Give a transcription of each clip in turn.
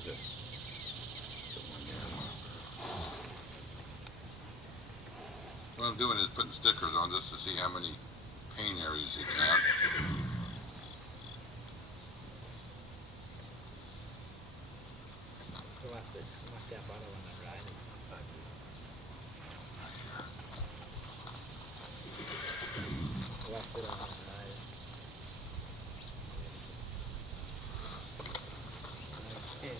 Okay. Put one down. What I'm doing is putting stickers on just to see how many pain areas you can have. We'll have to have bottle on that ride. We'll have to sit on that ride. Okay.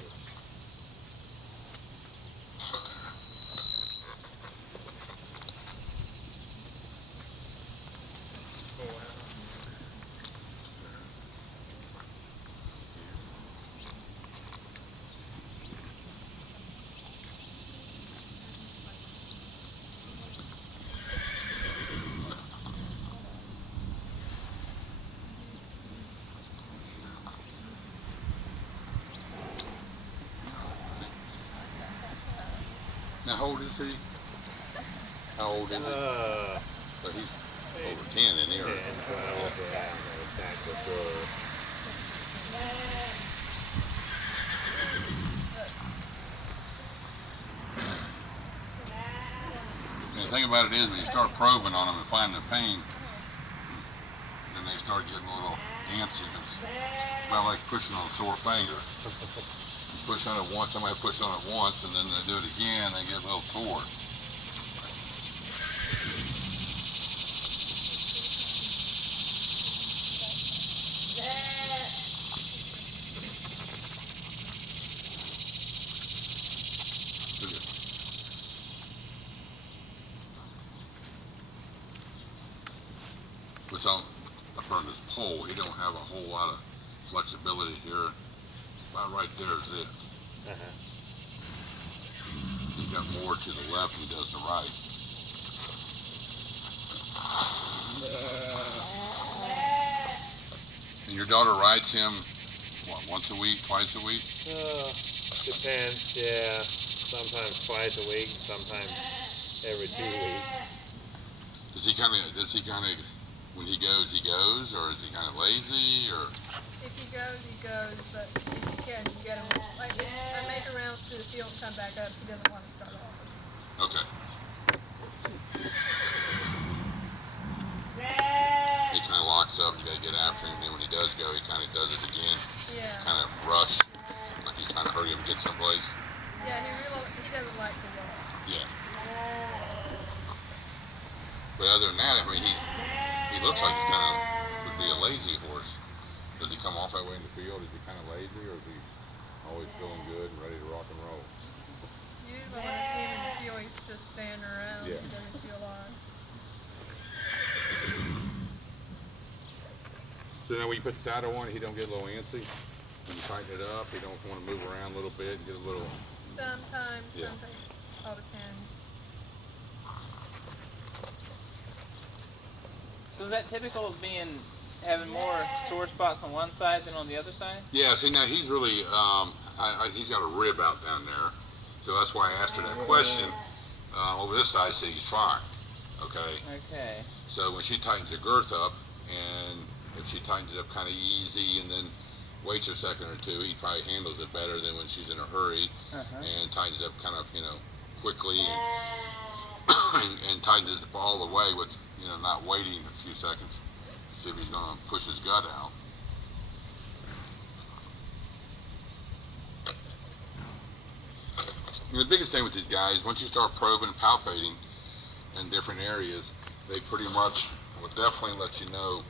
Now, how old is he? How old is he? So he's over 10 in here. 10, 12, yeah, I know exactly sure. And the thing about it is, when you start probing on them and finding the pain, then they start getting a little antsy. It's about like pushing on a sore finger. You push on it once, somebody push on it once, and then they do it again, they get a little sore. Which on this pole, he don't have a whole lot of flexibility here. About right there is it. He's got more to the left than he does the right. And your daughter rides him, what, once a week, twice a week? Depends, yeah. Sometimes twice a week, sometimes every 2 weeks. Does he kind of, when he goes, or is he kind of lazy, or? If he goes, but if you can, you get him. Like, I make a round to the field and come back up. He doesn't want to start off. Okay. He kind of locks up, you got to get after him, and then when he does go, he kind of does it again. Yeah. Kind of rush, like he's trying to hurry him to get someplace. Yeah, he doesn't like to walk. Yeah. But other than that, I mean, he looks like he kind of would be a lazy horse. Does he come off that way in the field? Is he kind of lazy, or is he always feeling good and ready to rock and roll? Usually when I see him in the field, he's just standing around. Yeah. He doesn't feel alive. So now when you put the saddle on, he don't get a little antsy? When you tighten it up, he don't want to move around a little bit and get a little... Sometimes, Yeah. all depends. So is that typical of having more sore spots on one side than on the other side? Yeah, see now he's really, he's got a rib out down there. So that's why I asked her that question. Over this side, see, he's fine. Okay? Okay. So when she tightens the girth up, and if she tightens it up kind of easy and then waits a second or two, he probably handles it better than when she's in a hurry and tightens it up kind of, quickly and tightens it all the way with, not waiting a few seconds to see if he's going to push his gut out. The biggest thing with these guys, once you start probing, palpating in different areas, they pretty much will definitely let you know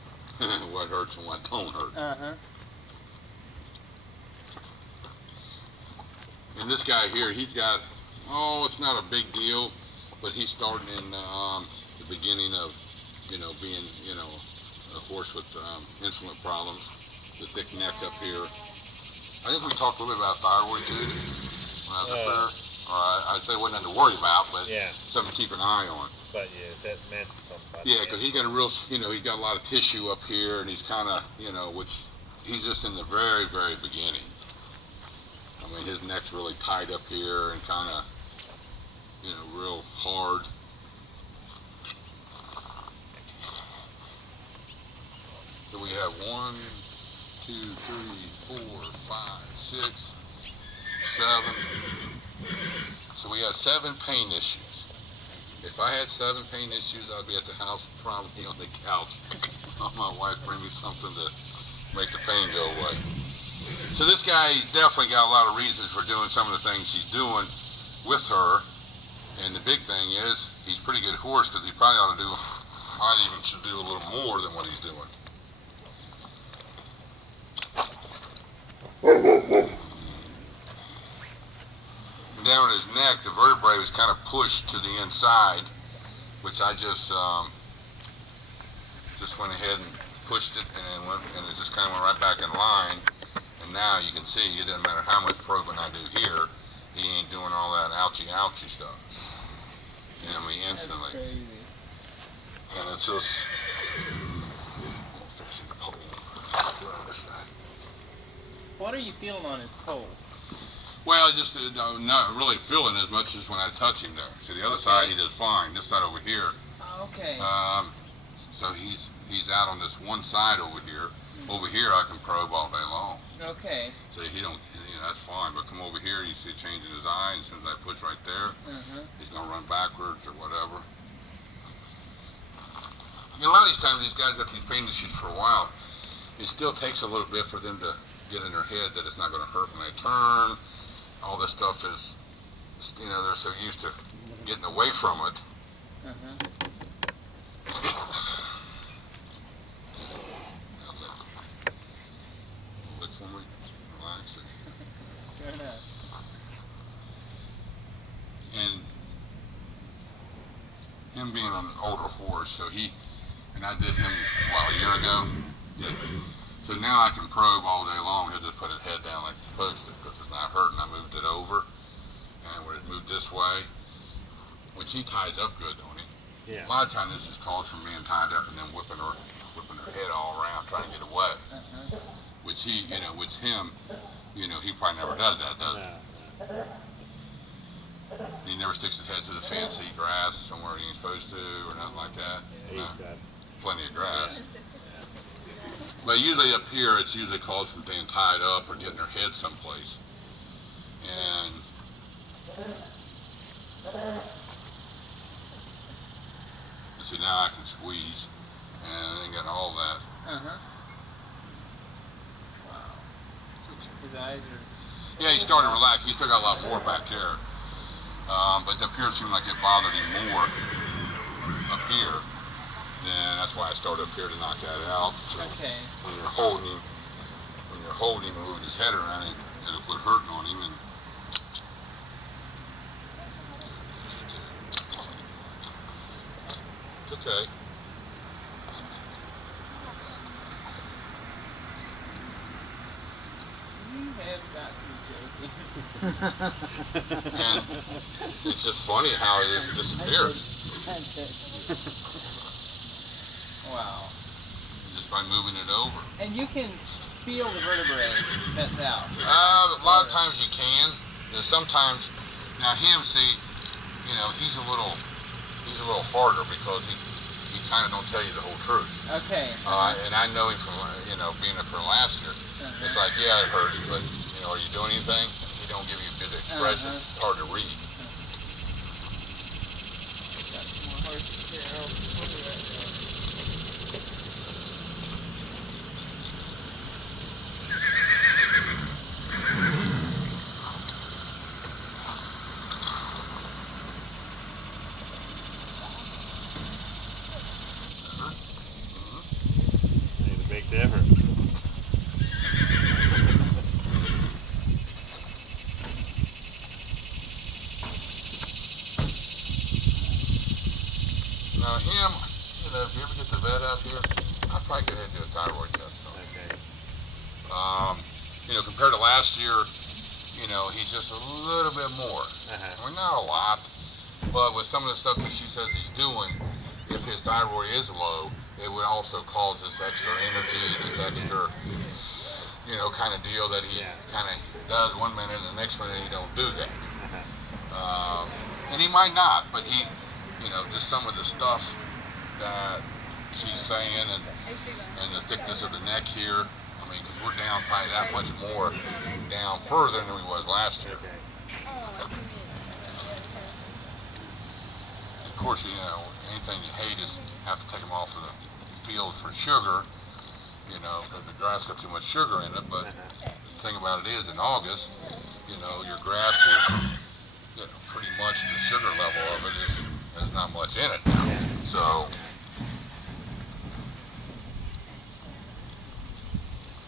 what hurts and what don't hurt. And this guy here, he's got, it's not a big deal, but he's starting in the beginning of, being, a horse with insulin problems, the thick neck up here. I think we talked a little bit about thyroid too when I was up there. Or I'd say it wasn't nothing to worry about, but something to keep an eye on. But yeah, that meant something. Yeah, because he's got a real, he's got a lot of tissue up here, and he's kind of, which he's just in the very, very beginning. I mean, his neck's really tight up here and kind of, real hard. So we have 1, 2, 3, 4, 5, 6. 7. So we had 7 pain issues. If I had 7 pain issues, I'd be at the house probably on the couch. My wife bring me something to make the pain go away. So this guy definitely got a lot of reasons for doing some of the things he's doing with her. And the big thing is, he's a pretty good horse because he probably ought to do, might even should do a little more than what he's doing. And down his neck, the vertebrae was kind of pushed to the inside, which I just went ahead and pushed it, and it just kind of went right back in line. And now you can see, it doesn't matter how much probing I do here, he ain't doing all that ouchie stuff. You know, instantly. That's crazy. And it's just. What are you feeling on his pole? Well, just not really feeling as much as when I touch him there. See, the other side he does fine. This side over here. Okay. So he's out on this one side over here. Over here I can probe all day long. Okay. So he don't, that's fine. But come over here, you see a change in his eye, and as soon as I push right there, he's gonna run backwards or whatever. A lot of these times, these guys got these pain issues for a while. It still takes a little bit for them to get in their head that it's not going to hurt when they turn. All this stuff is, they're so used to getting away from it. Look for me, relax it. Fair enough. And him being an older horse, so and I did him, a year ago. Yeah. So now I can probe all day long. He'll just put his head down like he's supposed to because it's not hurting. I moved it over, and when it moved this way, which he ties up good, don't he? Yeah. A lot of times this is caused from being tied up and then whipping her head all around trying to get away. Which he, with him, he probably never does that, does he? No. He never sticks his head to the fence, eat grass somewhere he ain't supposed to, or nothing like that. Yeah, No. he's got Plenty of grass. But usually up here, it's usually caused from being tied up or getting their head someplace. And see, now I can squeeze, and I ain't got all that. Wow. His eyes are. Yeah, he's starting to relax. He's still got a lot more back there. But up here it seemed like it bothered him more up here. And that's why I started up here to knock that out. So Okay. when you're holding him, moving his head around, it'll quit hurting on him. And it's okay. You have got to be joking. And it's just funny how it just disappears. Wow. Just by moving it over. And you can feel the vertebrae that's out. A lot of times you can. And sometimes, now him, see, he's a little harder because he kind of don't tell you the whole truth. Okay. And I know him from, being there for last year. It's like, yeah, it hurts, but, are you doing anything? He don't give you a good expression. It's hard to read. Got some more horses here. We'll be right back. made a big difference. Now him, if you ever get the vet out here, I'd probably go ahead and do a thyroid test on him. Okay. Compared to last year, he's just a little bit more. Not a lot, but with some of the stuff that she says he's doing, if his thyroid is low, it would also cause this extra energy, this extra, kind of deal that he kind of does one minute and the next minute he don't do that. And he might not, but he, just some of the stuff that she's saying and the thickness of the neck here, mean, because we're down probably that much more down further than we was last year. Okay. Of course, you know, anything you hate is have to take them off of the field for sugar, you know, because the grass got too much sugar in it. But the thing about it is, in August, you know, your grass is, you know, pretty much the sugar level of it is there's not much in it now. So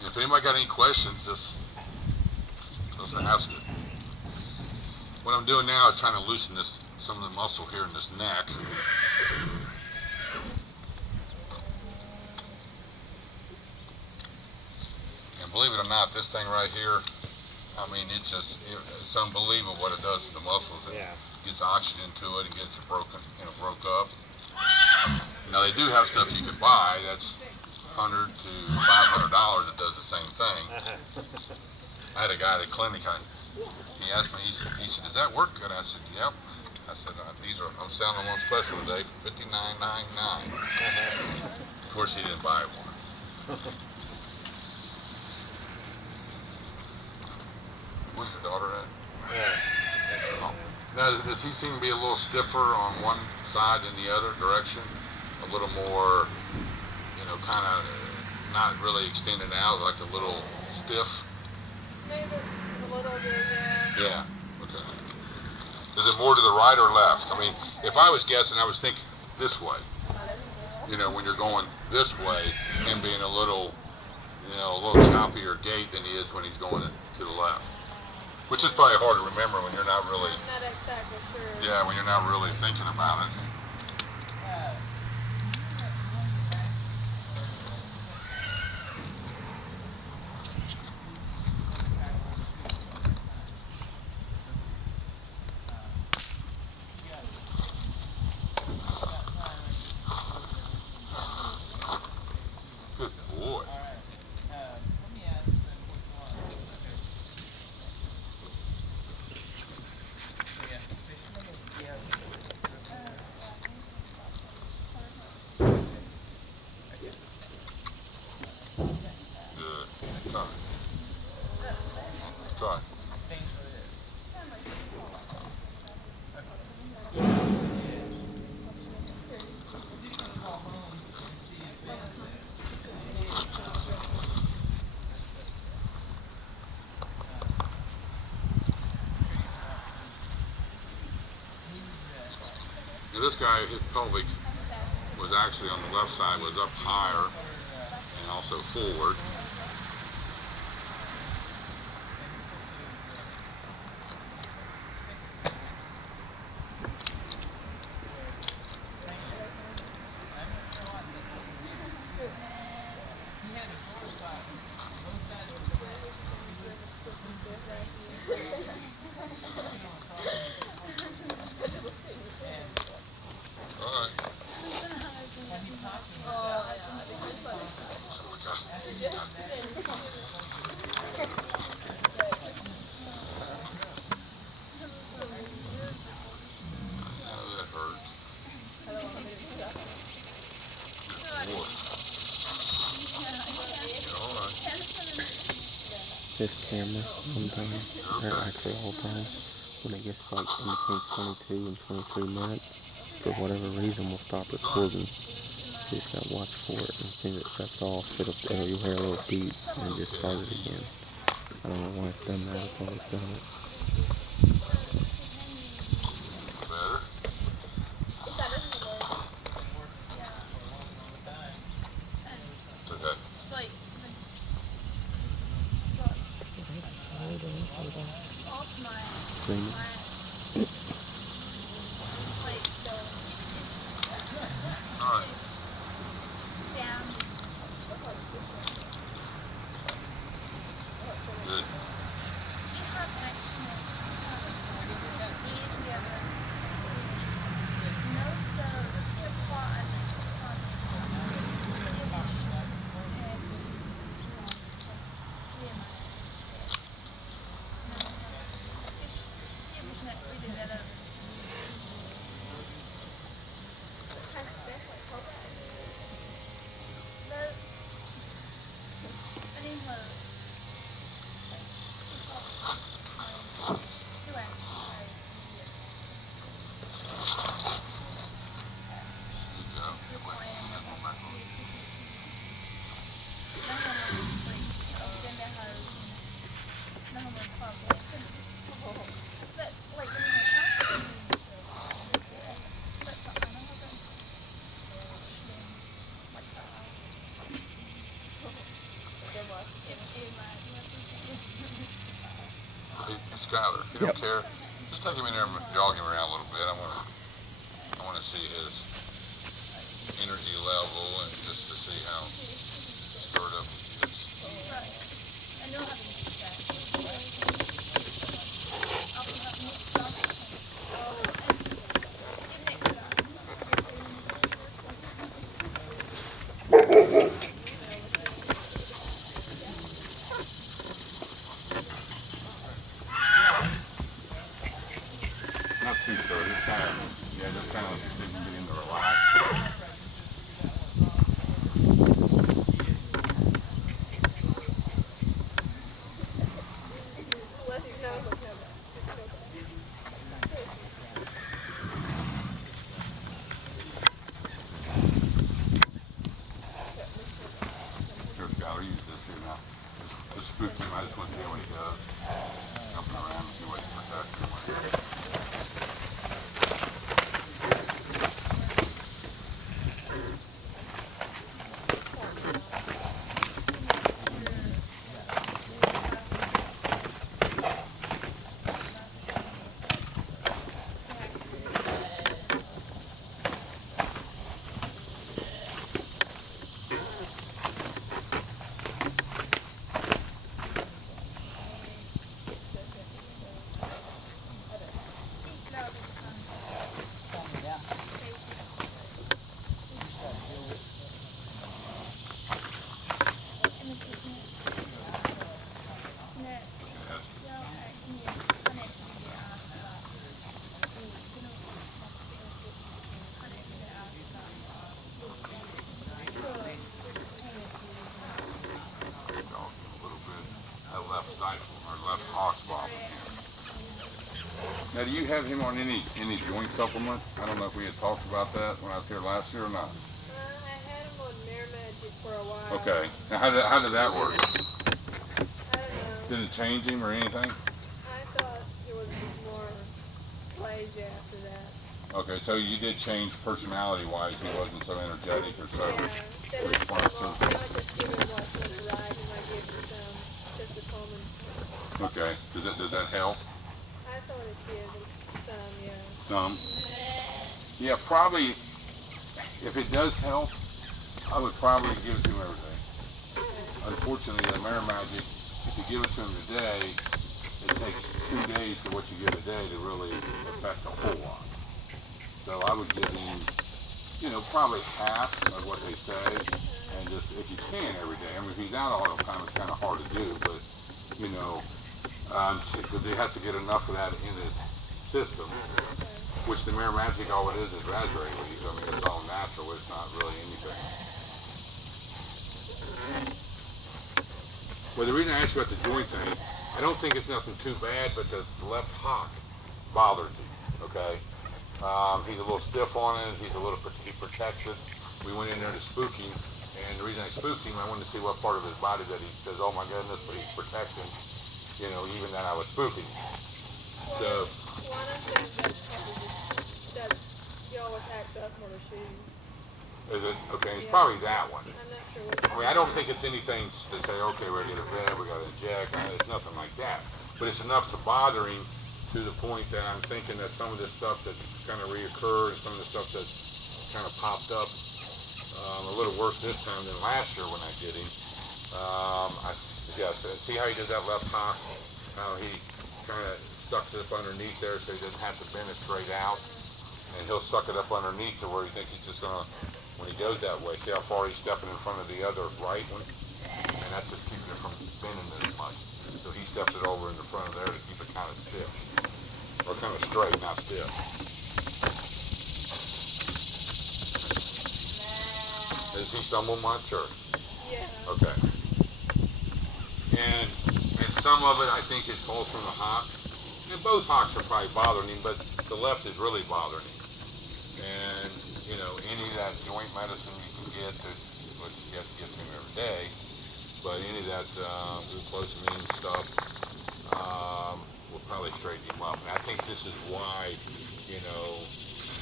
if anybody got any questions, just ask it. What I'm doing now is trying to loosen some of the muscle here in this neck. And believe it or not, this thing right here, I mean, it's unbelievable what it does to the muscles. It gets oxygen to it and gets it broke up. Now they do have stuff you can buy that's $100 to $500 that does the same thing. I had a guy at a clinic, he asked me, he said, does that work good? I said, yep. I said, I'm selling one special today for $59.99. Of course he didn't buy one. Where's your daughter at? Oh. Now, does he seem to be a little stiffer on one side than the other direction? A little more, you know, kind of not really extended out, like a little stiff? Maybe a little bit, yeah. Okay. Is it more to the right or left? I mean, if I was guessing, I was thinking this way. You know, when you're going this way, him being a little choppier gait than he is when he's going to the left. Which is probably hard to remember when you're not really... Not exactly sure. Yeah, when you're not really thinking about it. Good boy. Try. This guy, his pelvic was actually on the left side, was up higher and also forward. This camera sometimes, or actually all the time, when it gets like in between 22 and 23 minutes, for whatever reason will stop recording. You just gotta watch for it, and as soon as it shuts off, it'll you hear a little beep and it just start it again. I don't know why it's done that, it's always done it. We did that probably. But, like, when you're that's not fine. I'm not going to like that. Hey, Skyler, if you don't care, just take him in there and jog him around a little bit. I want to see his energy level and just to see how stirred up he gets. I know how to use that. I'll put that mixed up. Not too sure. Just kind of, just kind of see if you can get him to relax. Here, Skyler, use this here now. Just spook him. I just want to see what he does. Jumping around and see what he's protecting. Left stifle or left hock spot. Now, do you have him on any joint supplement? I don't know if we had talked about that when I was here last year or not. I had him on Mare Magic for a while. Okay. Now, how did that work? I don't know. Did it change him or anything? I thought it was more plays after that. Okay, so you did change personality-wise. He wasn't so energetic or so Instead of responsive. I just give him what was right, and I give him some just a common. Okay. Does that help? I thought it did some, yeah. Some. Yeah, probably. If it does help, I would probably give it to him every day. Unfortunately, the Mare Magic, if you give it to him today, it takes 2 days for what you give a day to really affect a whole lot. So I would give him, probably half of what they say, and just if you can every day. I mean, if he's out all the time, it's kind of hard to do, but because he has to get enough of that in his system, which the Mare Magic, all it is raspberry leaves. I mean, it's all natural. It's not really anything. Well, the reason I asked you about the joint thing, I don't think it's nothing too bad, but the left hock bothers him. Okay, he's a little stiff on it. He protects it. We went in there to spook him, and the reason I spooked him, I wanted to see what part of his body that he says, "Oh my goodness," but he's protecting. Even that I was spooking. So. One of them that he always acts up for the shoes. Is it? Okay, it's probably that one. I'm not sure what. I mean, I don't think it's anything to say, okay, we're going to get a vet, we got to inject. It's nothing like that. But it's enough to bother him to the point that I'm thinking that some of this stuff that's kind of reoccurred and some of the stuff that's kind of popped up a little worse this time than last year when I did him. See how he does that left hock? How he kind of sucks it up underneath there so he doesn't have to bend it straight out. And he'll suck it up underneath to where you think he's just going to, when he goes that way, see how far he's stepping in front of the other right one? And that's just keeping it from bending as much. So he steps it over in the front of there to keep it kind of stiff. Or kind of straight, not stiff. Does he stumble much or? Yeah. Okay. And some of it I think is both from the hock. And both hocks are probably bothering him, but the left is really bothering him. And, any of that joint medicine you can get, which you have to get to him every day, but any of that glucosamine stuff, really straighten him up. And I think this is why, you know,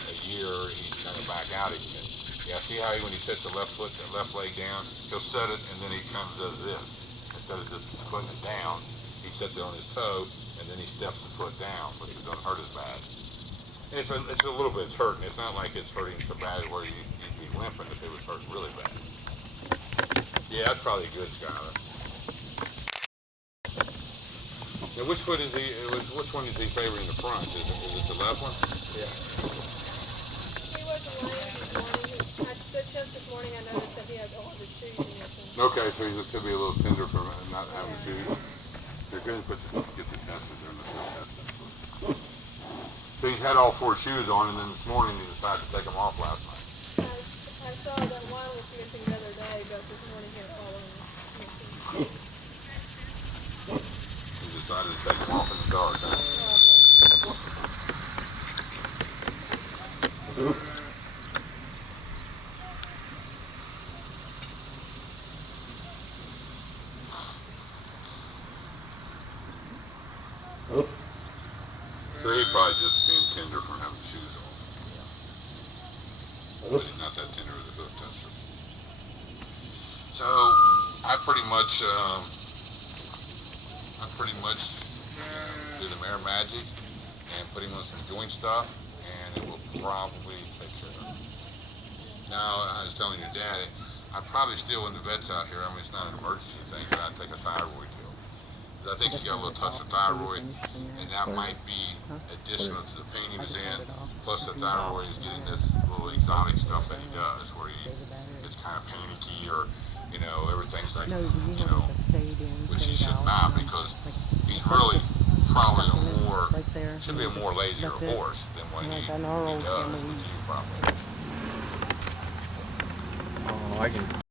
a year he's kind of back out again. Yeah, see how when he sets the left foot, the left leg down, he'll set it and then he kind of does this. Instead of just putting it down, he sets it on his toe and then he steps the foot down, which it doesn't hurt as bad. And it's a little bit hurting. It's not like it's hurting so bad where you'd be limping if it was hurting really bad. Yeah, that's probably good, Skylar. Now, which foot is he? Which one is he favoring the front? Is it the left one? Yeah. He wasn't laying this morning. I stood just this morning. I noticed that he had all of his shoes missing. Okay, so he could be a little tender from not having shoes. They're good to get the tested there in the field testing. So he's had all 4 shoes on, and then this morning he decided to take them off last night. I saw that one was missing the other day, but this morning he had all of them missing. He decided to take them off in the dark, huh? So he's probably just being tender from having shoes on. But he's not that tender with a hoof tester. So I pretty much do the mare magic and put him on some joint stuff, and it will probably take care of it. Now, I was telling your dad, I'd probably still, when the vet's out here, I mean, it's not an emergency thing, but I'd take a thyroid pill. I think he's got a little touch of thyroid, and that might be additional to the pain he was in. Plus, the thyroid is getting this little exotic stuff that he does, where he gets kind of panicky, or you know, everything's like, you know, which he should not, because he's really probably should be a more lazier horse than what he does with you, probably. Oh, I can